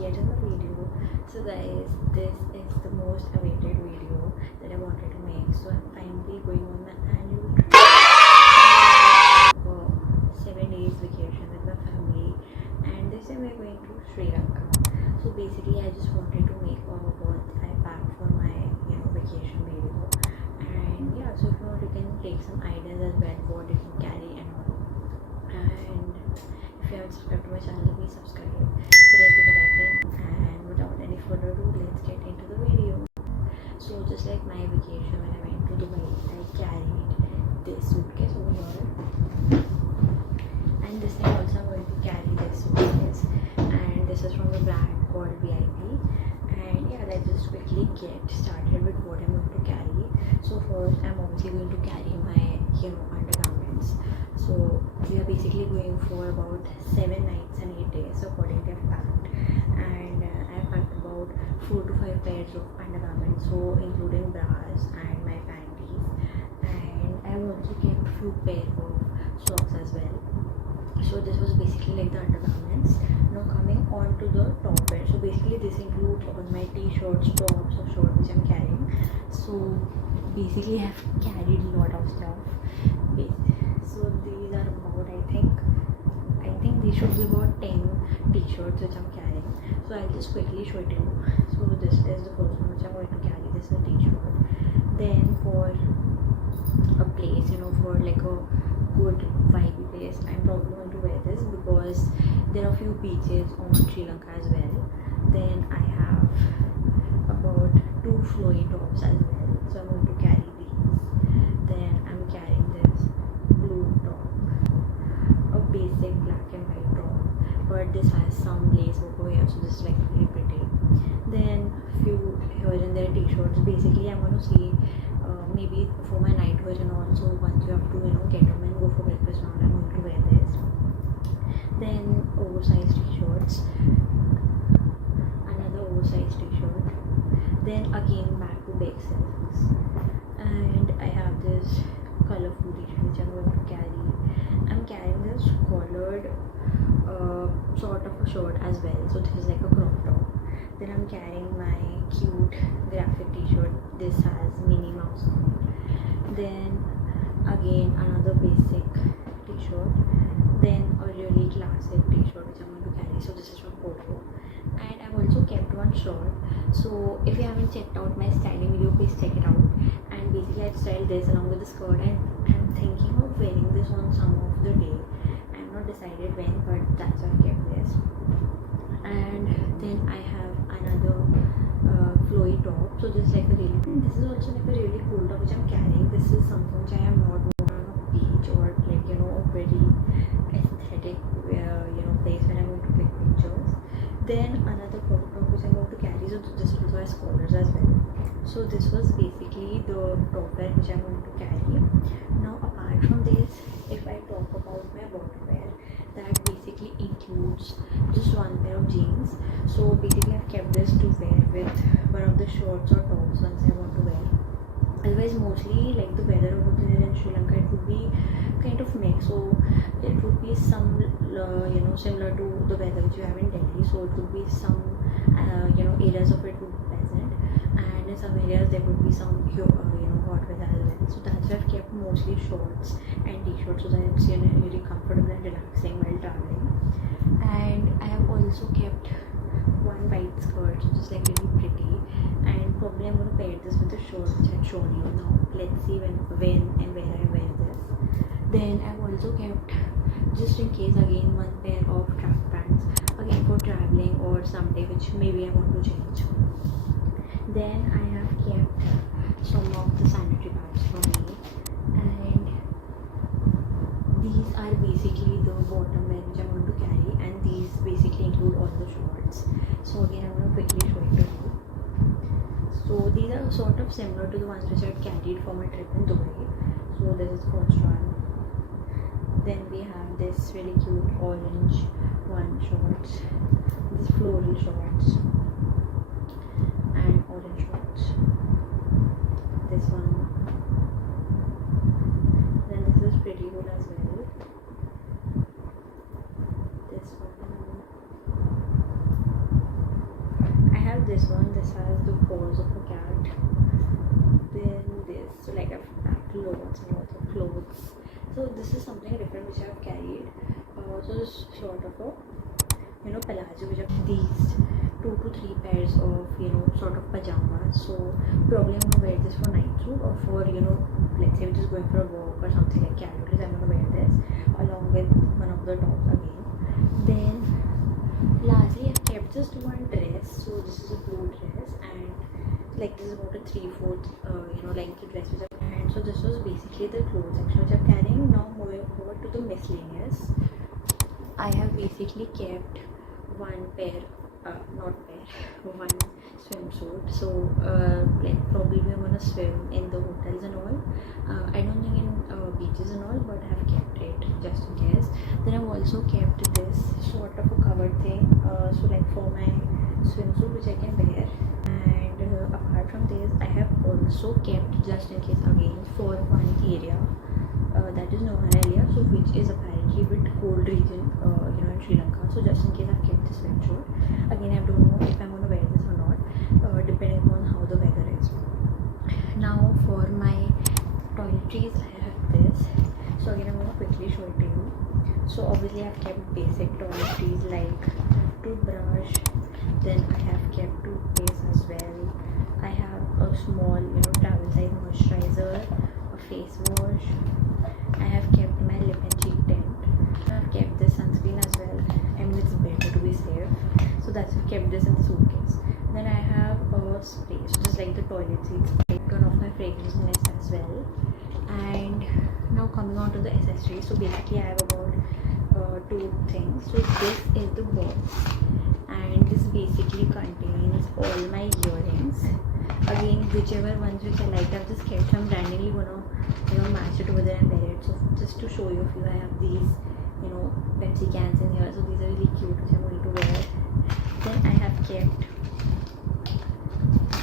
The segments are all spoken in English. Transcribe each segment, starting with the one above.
yet another video. So guys, this is the most awaited video that I wanted to make. So I'm finally going on my annual trip for 7 days vacation with my family, and this time we're going to Sri Lanka. So basically I just wanted to make what I packed for my vacation video. And yeah, so if you want, you can take some ideas as well what you can carry and all. And if you haven't subscribed to my channel, please subscribe, press the bell icon, and without any further ado, let's get into the video. So just like my vacation when I went to Dubai, I carried this suitcase over here, and this time also I'm going to carry this suitcase, and this is from the brand called VIP. And yeah, let's just quickly get started with what I'm going to carry. So first I'm obviously going to carry my undergarments. So we are basically going for about 7 nights and 8 days accordingly I've packed, and I've packed about 4 to 5 pairs of undergarments, so including bras and my panties, and I've also kept few pairs of socks as well. So this was basically like the undergarments. Now coming on to the top wear. So basically this includes all my t-shirts, tops or shorts which I'm carrying. So basically I've carried a lot of stuff. So these are about, I think these should be about 10 t-shirts which I'm carrying. So I'll just quickly show it to you. So this is the first one which I'm going to carry. This is a t-shirt. Then for a place, for like a good vibey place, I'm probably going to wear this because there are few beaches on Sri Lanka as well. Then I have about 2 flowy tops as well, so I'm going to carry these. Then I'm carrying this blue top, a basic black and white top, but this has some lace over here, so this is like really pretty. Then few here and there t-shirts. Basically I'm going to see maybe for my night wear, and also once you have to get up and go for breakfast now, I'm going to wear this. Then oversized t-shirts, another oversized t-shirt. Then again back to basics, and I have this colorful t-shirt which I'm going to carry. I'm carrying this collared sort of a shirt as well, so this is like a crop top. Then I'm carrying my cute graphic t-shirt. This has Minnie Mouse on it. Then again another basic t-shirt. Then a really classic t-shirt which I'm going to carry. So this is from Porto. And I've also kept one shirt. So if you haven't checked out my styling video, please check it out. And basically I've styled this along with the skirt, and I'm thinking of wearing this on some of the day. I'm not decided when, but that's why I kept this. And then I have another flowy top. So this is this is also like a really cool top which I'm carrying. This is something which I am not worn on a beach or like a very aesthetic place when I'm going to take pictures. Then another crop top which I'm going to carry. So this also has collars as well. So this was basically the top wear which I'm going to carry. Now apart from this, if I talk about my bottom wear, that basically includes just one pair of jeans. So basically I've kept this to wear with one of the shorts or tops once I want to wear. Otherwise mostly like the weather over there in Sri Lanka, it would be kind of mixed. So it would be some similar to the weather which you have in Delhi. So it would be some areas of it would be pleasant, and in some areas there would be some hot weather as well. So that's why I've kept mostly shorts and t-shirts so that it's really comfortable and relaxing while traveling. And I have also kept one white skirt, which is like really pretty, and probably I'm going to pair this with the shirt which I've shown you. Now let's see when and where I wear this. Then I've also kept, just in case, again one pair of track pants, again for traveling or someday which maybe I want to change. Then I have kept some of the sanitary pads for me, and these are basically the bottom wear which I'm going to carry, and these basically include all the shorts. So again I'm going to quickly show it to you. So these are sort of similar to the ones which I carried for my trip in Dubai. So this is the first one. Then we have this really cute orange one shorts, this floral shorts and orange shorts. This one. Then this is pretty good as well. This one. this one, this has the paws of a cat. Then this, so like I've packed lots and lots of clothes. So this is something different which I've carried. So this sort of a palazzo, which are these 2 to 3 pairs of sort of pajamas. So probably I'm gonna wear this for night suit, or for let's say we're just going for a walk or something like casual. I'm gonna wear this along with one of the tops again. Then lastly, I've kept just one dress. So this is a blue dress, and like this is about a 3/4 length dress which I've, and so this was basically the clothes section which I'm carrying. Now moving over to the miscellaneous, I have basically kept one swimsuit. So like probably we're gonna swim in the hotels and all. I don't think in beaches and all, but I have kept it just in case. Then I've also kept this sort of a covered thing, so like for my swimsuit which I can wear. And apart from this, I have also kept just in case again for one area, that is Nohanaliya, so which is apparently a bit cold region in Sri Lanka. So just in case I've kept this swimsuit. Again, I don't know if I'm going to wear this or not, depending on how the weather is. Now for my toiletries, I have this. So again, I'm going to quickly show it to you. So obviously I've kept basic toiletries like toothbrush, then I have kept toothpaste as well. I have a small travel size moisturizer, a face wash. I have kept my lip and cheek tint. I have kept this sunscreen as well. I mean, it's better to be safe, so that's why I kept this in the suitcase. Then I have a spray, so just like the toilet seats, like one of my fragrance mist as well. And now coming on to the accessories. So basically I have about 2 things. So this is the box, and this basically contains all my earrings. Again, whichever ones which I like, I've just kept some randomly gonna match it over there and wear it. So just to show you a few, I have these Pepsi cans in here, so these are really cute which I'm going to wear. Then I have kept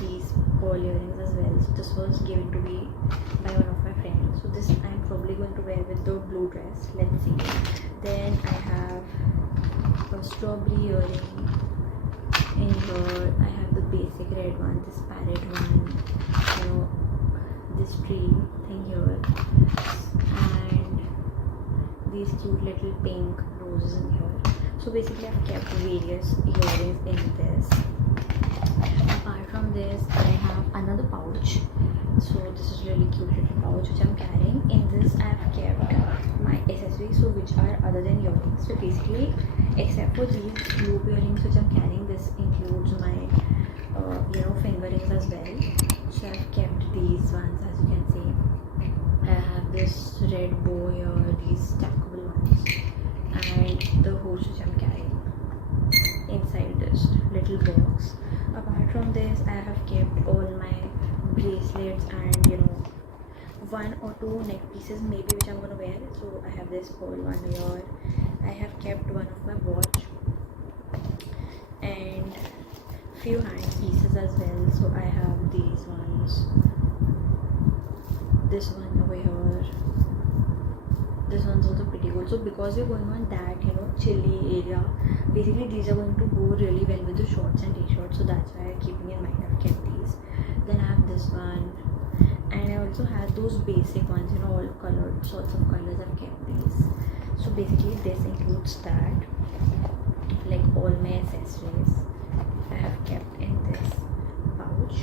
these pearl earrings as well. So this was given to me by one of my friends, so this I'm probably going to wear with the blue dress. Let's see. Then I have a strawberry earring in here. I have the basic red one, this parrot one, this tree thing here, and these cute little pink roses in here. So basically I've kept various earrings in this. Apart from this, I have another pouch. So this is really cute little pouch which I'm carrying. In this I have kept my accessories, so which are other than earrings. So basically, except for these loop earrings which I'm carrying, this includes my finger rings as well. So I've kept these ones, as you can see. I have this red bow here, these stackable ones, and the horse which I'm carrying inside this little box. Apart from this, I have kept all my bracelets and 1 or 2 neck pieces maybe which I'm gonna wear. So I have this pearl one here. I have kept one of my watch and few hand pieces as well. So I have these ones, this one over here. This one's also pretty good. So because we're going on that chilly area, basically these are going to go really well with the shorts and t-shirts. So that's why I'm keeping in mind I've kept these. Then I have this one, and I also had those basic ones, all colored sorts of colors. I've kept these. So basically this includes that, like all my accessories I have kept in this pouch.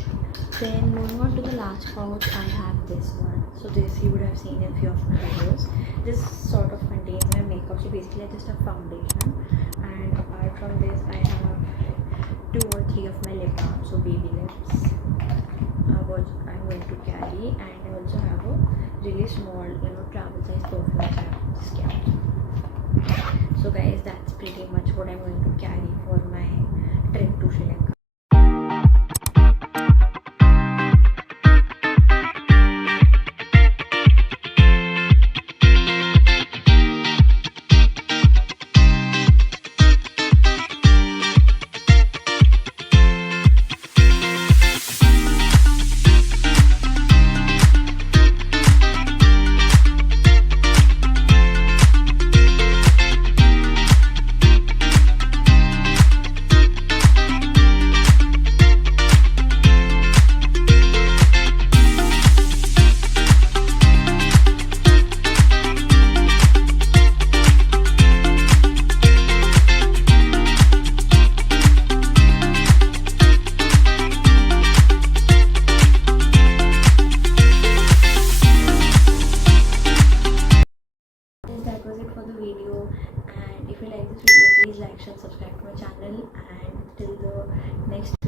Then moving on to the last pouch, I have this one. So this you would have seen in few of my videos. This sort of contains my makeup. So basically I just have foundation, and apart from this I have 2 or 3 of my lip balm, so baby lips, what I'm going to carry. And I also have a really small travel size perfume which I have just kept. So guys, that's pretty much what I'm going to carry for my trip to Sri Lanka. please like, share, subscribe to my channel, and till the next